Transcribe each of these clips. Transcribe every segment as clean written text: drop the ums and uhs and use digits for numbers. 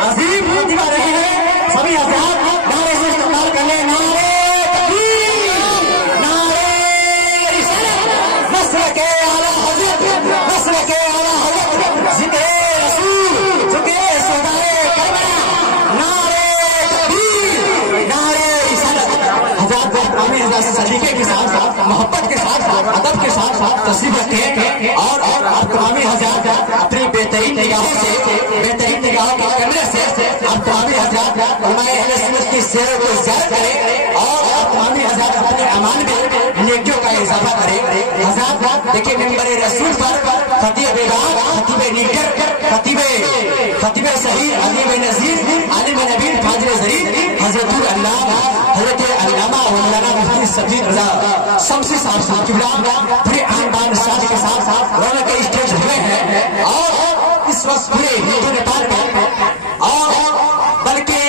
عظیم خطیبہ رہے ہیں سبھی حضرات نعرے سے استقبال کر لیں نعرے تکبیر نعرے رسالت نسل کے اعلیٰ حضرت نسل کے اعلیٰ حضرت ذکر رسول ذکر شہدائے کربلا نعرے تکبیر نعرے رسالت حضرات ہمیں حضرت سلیقے کے ساتھ ساتھ محبت کے ساتھ ساتھ ادب کے ساتھ ساتھ تشریف رکھتے ہیں اور تمام حضرات اپنی بہترین نگاہوں سے بہترین نگاہوں کے کیمرے سے آپ تمام حضرات ہمارے اہل سنت کی سیروں کو زیادہ کریں اور تمام حضرات اپنے امان میں نیکیوں کا اضافہ کریں حضرات دیکھیں ممبر رسول پر خطیب بیگام خطیب نیگر خطیب صحیح عظیم نذیر عالم نبیل فاضل زرید حضرت العلامہ مولانا مفتی سبزی رضا شمسی صاحب قبلہ بڑے آن بان ساز کے ساتھ رونق کے اسٹیج ہوئے ہیں اور اس وقت پورے ہندو نیپال میں اور بلکہ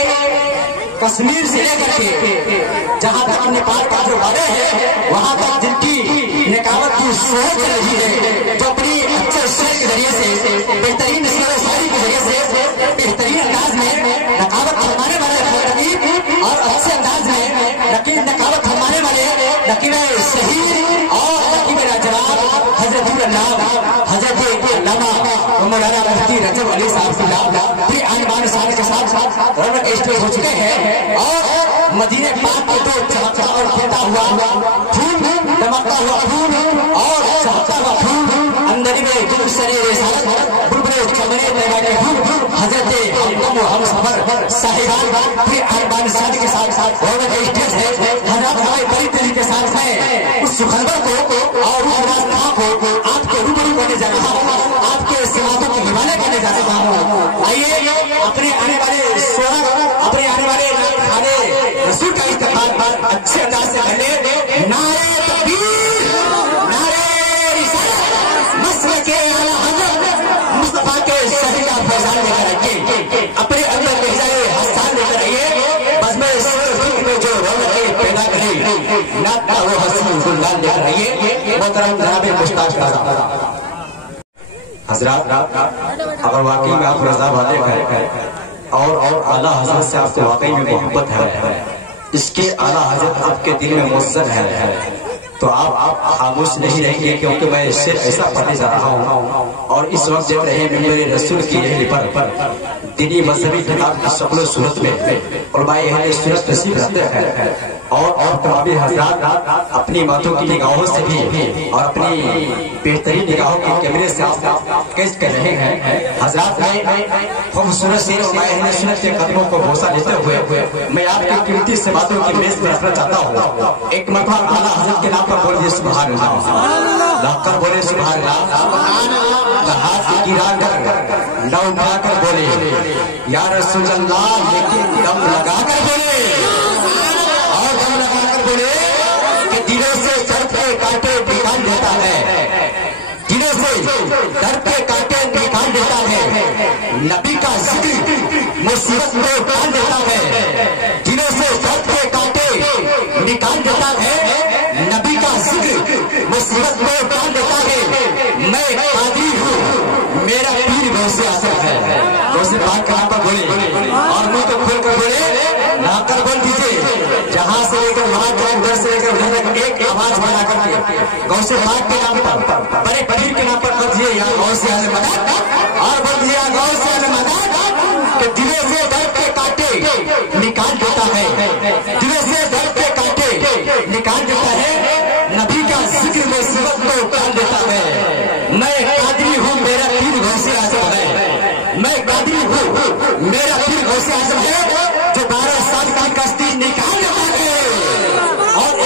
کشمیر سے لے کر کے جہاں تک نیپال کا جو بارے ہے وہاں تک جن کی نکاوت کی سوچ رہی ہے جو اپنی اچھے شعر کے ذریعے سے بہترین شعر و شاعری کے ذریعے سے بہترین انداز میں نکاوت فرمانے والے خطیب اور اچھے انداز میں نکاوت فرمانے والے نقیب شہید اور نقیب راجرات حضرت حضرت علامہ مولانا مفتی رجب علی صاحب بھی آن بان سال کے ساتھ رونق اسٹیج ہو چکے ہیں اور مدینہ پاک کو تو چمکتا اور کھلتا ہوا پھول دمکتا ہوا پھول اور چمکتا ہوا پھول اندر میں دل سرے رسالت بلبلے چمنے طیبہ کے پھول حضرت ہم سفر صاحبان بھی آن بان سال کے ساتھ رونق اسٹیج ہے حضرت ہمارے بڑی دلی کے ساتھ ہیں اس سخنور کو اور اس راستہ کو آپ کے روبرو کرنے جا رہا ہوں آپ کے سماعتوں کے حوالے کرنے جا رہا ہوں آئیے اپنے آنے والے سوہر اپنے آنے والے کھانے رسول کا استقبال پر اچھے انداز سے پہلے نعرے تکبیر نعرے رسالت نسل کے اعلیٰ حضرت مصطفیٰ کے شہید کا فیضان لے کر آئیے اپنے اندر محضر حسان لے کر آئیے بزم میں جو رونق پیدا کرے نعت کا وہ حسین گلدان لے کر آئیے محترم جناب مشتاق رضا حضرات اگر واقعی میں آپ رضا والے ہیں اور اعلیٰ حضرت سے آپ کو واقعی میں محبت ہے اس کے اعلیٰ حضرت آپ کے دل میں مؤثر ہے تو آپ خاموش نہیں رہیں گے کیونکہ میں شعر ایسا پڑھنے جا رہا ہوں اور اس وقت جب رہے ممبر رسول کی اہل پر دینی مذہبی خطاب کی شکل و صورت میں علماء اہل سنت تشریف رکھتے ہیں اور تمام حضرات اپنی باتوں کی نگاہوں سے بھی اور اپنی بہترین نگاہوں کے کیمرے سے کیچ کر رہے ہیں حضرات میں خوبصورت سے علماء اہل سنت کے قدموں کو بوسہ لیتے ہوئے میں آپ کی قیمتی سے باتوں کی میز میں رکھنا چاہتا ہوں ایک مرتبہ اعلیٰ حضرت کے نام پر بول دیے سبحان اللہ لاکھ کر بولے سبحان اللہ ہاتھ گرا کر نہ اٹھا کر بولے یا رسول اللہ لیکن دم لگا کر بولے اور دم لگا کر بولے کہ دلوں سے درد کے کانٹے نکال دیتا ہے دلوں سے درد کے کانٹے نکال دیتا ہے نبی کا ذکر مصیبت کو ٹال دیتا ہے دلوں سے درد کے کانٹے نکال دیتا ہے نبی کا ذکر مصیبت کو ٹال دیتا ہے میں قادری ہوں میرا پیر غوث اعظم ہے غوث پاک کا نام پر بولے اور منہ کو کھول کر بولے لا کر بول دیجیے جہاں سے لے کر وہاں تک ادھر سے لے کر ادھر تک ایک آواز بنا کر کے غوث پاک کے نام پر بڑے پیر کے نام پر بول دیجیے یا غوث اعظم اور بول دیجیے غوث اعظم کہ دلوں سے درد کے کانٹے نکال دیتا ہے دلوں سے درد کے کانٹے نکال دیتا ہے نبی کا ذکر مصیبت کو ٹال دیتا ہے میں قادری ہوں میرا پیر غوث اعظم ہے میں قادری ہوں میرا پیر غوث اعظم ہے جو 12 سال کی کشتی نکال دیتا ہے اور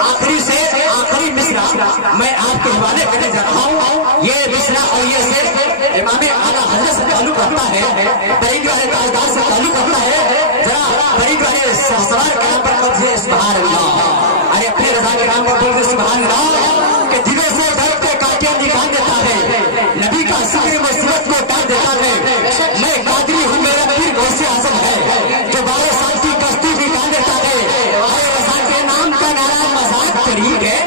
آخری سے آخری مصرع میں آپ کے حوالے کرنے جا رہا ہوں یہ مصرع اور یہ شعر امام اعلیٰ حضرت سے تعلق رکھتا ہے برید والے تاجدار سے تعلق رکھتا ہے ذرا برید والے سوار کے نام پر قبضے سبحان اللہ ارے اپنے رضا کے نام پر بولتے سبحان اللہ کہ دلوں سے درد کے کانٹے نکال دیتا ہے نبی کا ذکر مصیبت کو ٹال دیتا ہے میں قادری ہوں میرا پیر غوث اعظم ہے جو 12 سال کی کشتی نکال دیتا ہے ارے رضا کے نام کا نعرہ مذاق قریب ہے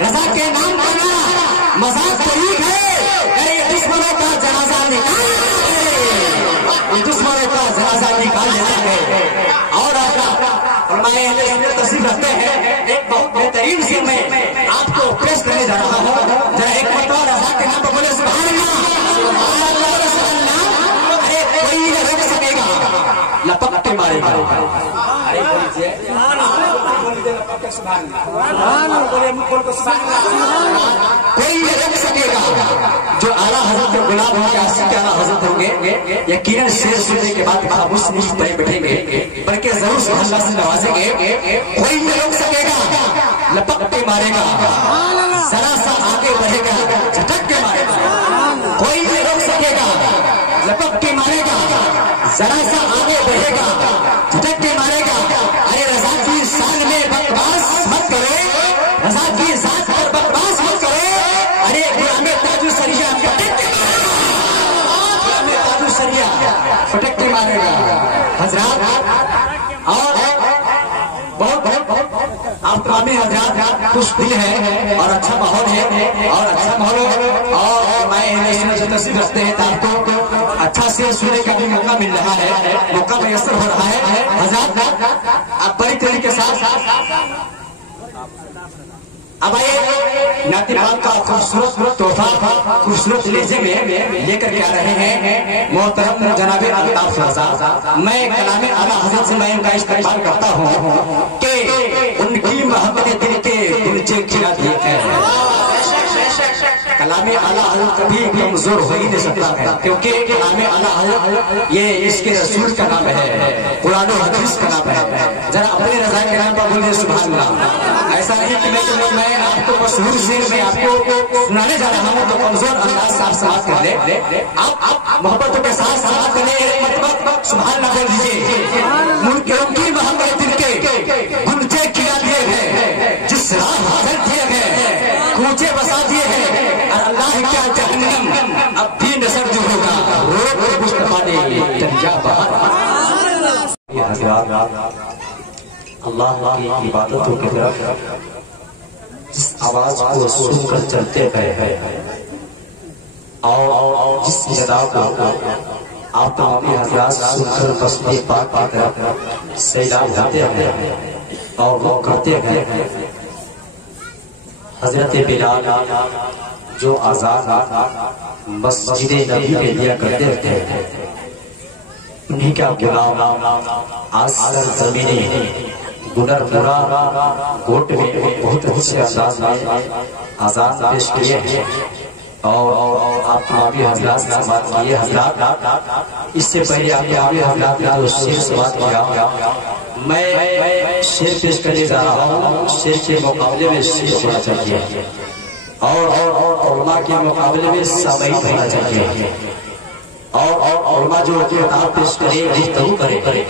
رضا کے نام کا نعرہ مذاق قریب ہے ارے دشمنوں کا جنازہ نکال دشمن مرے کا جنازہ نکال لیتا ہے. اور فرمائے تشریف رکھتے ہیں. ایک بہت بہترین سی میں آپ کو پیش کرنے جا رہا ہوں. ذرا ایک مرتبہ رضا کے نام پر بولے سبحان اللہ. ارے کوئی نہ رک سکے گا لپک کے مارے گا. کوئی نہیں رکھ سکے گا جو اعلیٰ حضرت کے غلام ہوں گے, عاشق اعلیٰ حضرت ہوں گے, یقیناً شعر سننے کے بعد خاموش نہیں بیٹھیں گے بلکہ ضرور سبحان اللہ سے نوازیں گے. کوئی نہیں روک سکے گا لپک کے مارے گا, ذرا سا آگے بڑھے گا جھٹک کے مارے گا. کوئی نہیں روک سکے گا لپک کے مارے گا, ذرا سا آگے بڑھے گا جھٹک کے مارے گا. ارے رضا کی شان میں بکواس مت کرے, رضا کی ذات پر بکواس مت کرے. ارے غلام تاج السریہ پٹک کے مارے گا, غلام تاج السریہ پٹک کے مارے گا. حضرات اور بہت آپ تمامی حضرات خوش دل ہے اور اچھا ماحول ہے اور اچھا ماحول ہے. اور میں تصویر رکھتے ہیں تاکہ اچھا سے سننے کا بھی موقع مل رہا ہے, موقع میسر ہو رہا ہے. حضرات آپ بڑی طریقے کے ساتھ اب آئیے نعت پاک کا خوبصورت تحفہ خوبصورت لہجے میں لے کر کے آ رہے ہیں محترم جناب الطاف رضا. میں کلام اعلیٰ حضرت سے میں ان کا استقبال کرتا ہوں کہ ان کی محبت دل کے گلچے کھلا دیے ہیں. کلام اعلیٰ حضرت کبھی کمزور ہو ہی نہیں سکتا ہے کیونکہ کلام اعلیٰ حضرت یہ اس کے رسول کا نام ہے, قرآن و حدیث کا نام ہے. ذرا اپنے رضا کے نام پر بولیے سبحان اللہ. ایسا نہیں کہ میں آپ کو مشہور شعر میں آپ کو سنانے جا رہا ہوں تو کمزور انداز سے آپ سماعت کر لیں. آپ محبتوں کے ساتھ سماعت کریں, ایک مرتبہ سبحان اللہ بول دیجیے. منکروں کی محبت دل کے گلچے کھلا دیے ہیں, جس راہ حاضر کیے گئے کوچے بسا دیے ہیں. اور اللہ کیا جہنم اب بھی نظر جو ہوگا روک مصطفیٰ نے دریا بہار. اللہ کی عبادتوں کی طرف جس آواز کو سن کر چلتے گئے اور جس ندا کو آپ تمامی حضرات سن کر مسجد پاک کی طرف سیلاب جاتے ہیں اور وہ کرتے گئے. حضرت بلال جو آزاد مسجد نبی میں دیا کرتے تھے, انہیں کا غلام آج سر زمینی گنر مرا گوٹ میں بہت اچھے انداز میں آزاد پیش کیے ہیں. اور آپ تمامی حضرات سے بات کیے. حضرات اس سے پہلے آپ تمامی حضرات نے جو شعر سے بات کیا, میں شعر پیش کرنے جا رہا ہوں. شعر کے مقابلے میں شعر ہونا چاہیے اور علماء کے مقابلے میں سامعین ہونا چاہیے. اور علماء جو کتاب پیش کرے گفتگو کرے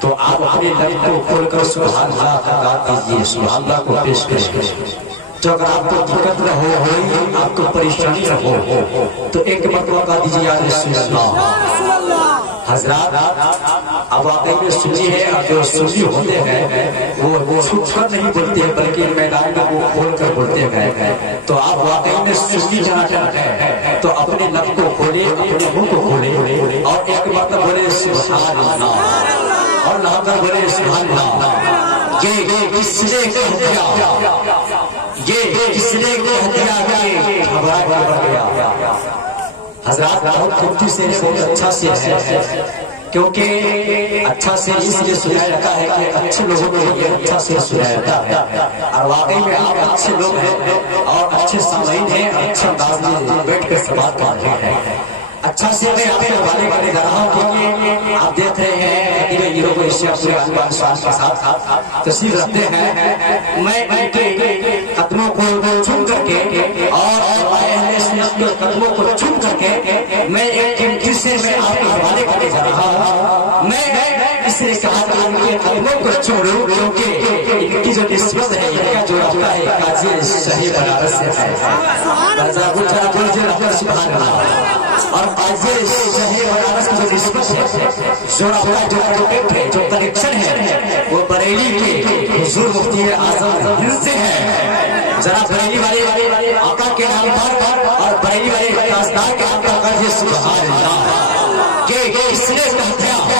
تو آپ اپنے لب کو کھول کر سبحان اللہ کا نام کیجیے, سبحان اللہ کو پیش کریں. تو اگر آپ کو دقت نہ ہو, آپ کو پریشانی نہ ہو تو ایک مرتبہ کہہ دیجیے یا رسول اللہ. حضرات اب واقعی میں سنی ہے, اب جو سنی ہوتے ہیں وہ چھپ کر نہیں بولتے ہیں بلکہ میدان میں وہ کھول کر بولتے ہیں. تو آپ واقعی میں سنی جناٹن ہے تو اپنے لب کو کھولے, اپنے منہ کو کھولے اور ایک مرتبہ بولے سبحان اللہ اور نہ کر بولے سبحان اللہ. یہ کس نے کہہ دیا, یہ کس نے کہہ دیا کہ گھبرا بڑھ گیا. حضرات بہت خوبی سے بہت اچھا سے ہے کیونکہ اچھا سے اس لیے سنایا جاتا ہے کہ اچھے لوگوں کو یہ اچھا سے سنایا جاتا ہے. اور واقعی میں آپ اچھے لوگ ہیں اور اچھے سامعین ہیں, اچھے انداز میں بیٹھ کر سماعت کر رہے ہیں. اچھا سے میں آپ کے حوالے کرنے جا رہا ہوں کیونکہ آپ دیکھ رہے ہیں خطیب ہیرو کو اس سے کے ساتھ تشریف رکھتے ہیں. میں ان کے قدموں کو چوم کر کے اور اہل سنت کے قدموں کو چوم کر کے میں ایک قیمتی سے میں آپ کے حوالے کرنے جا رہا ہوں. میں اس لیے کہا کہ ان کے قدموں کو چوم لوں کیونکہ ان کی جو نسبت ہے, ان کا جو رابطہ ہے قاضی شہید بنارس سے ہے. سبحان اللہ. اور قاضی شہید بنارس کی جو نسبت ہے, جو رابطہ, جو کانٹیکٹ ہے, جو کنیکشن ہے وہ بریلی کے حضور مفتی اعظم ہند سے ہے. ذرا بریلی والے آقا کے نام پر اور بریلی والے تاجدار کے نام پر قاضی سبحان اللہ کہ اس نے کہا